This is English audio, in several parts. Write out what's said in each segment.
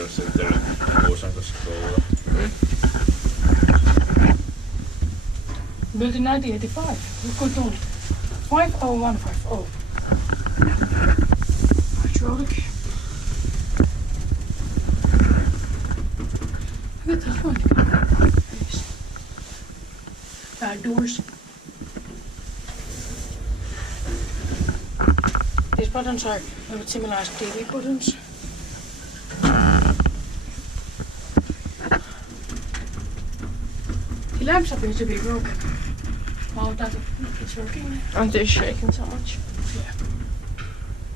Care Center Kuusankoski, Kouvola. Built in 1985. Good old. 50150. Hydraulic. Look at this one. Nice. Bad doors. These buttons are a little bit similar as TV buttons. The lamps appear to be broken. Oh, it's working. Aren't they shaking so much? Yeah.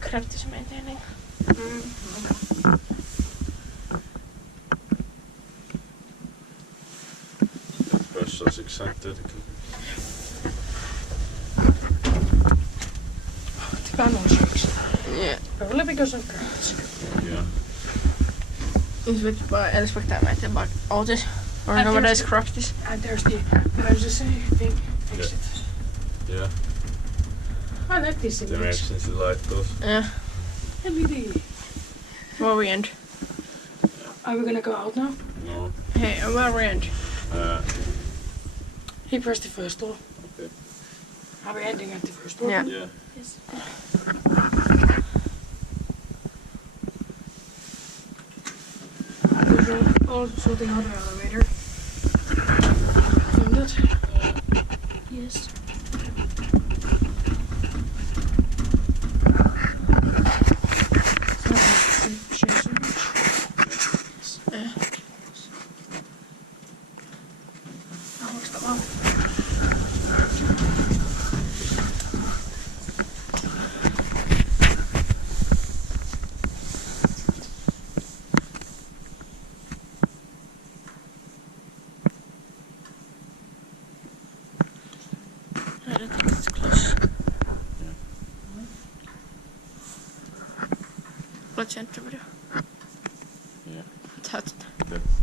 Craft is maintaining. Bössa 600. The panel shakes. Yeah. Probably because of crafts. Yeah. Is it by Elspecta made by Otis? Or nowadays Craftis? And there's the emergency thing. Exit. Yeah. I like this The image. emergency light those. Yeah. LED. Where we end? Are we gonna go out now? No. Hey, where we end? He pressed the first door. Okay. Are we ending at the first door? Yeah. Yeah. Yes. We're all sorting out the elevator. Filmed it? Yes. I don't think it's close. Let's end the video. Yeah. Touched. Okay.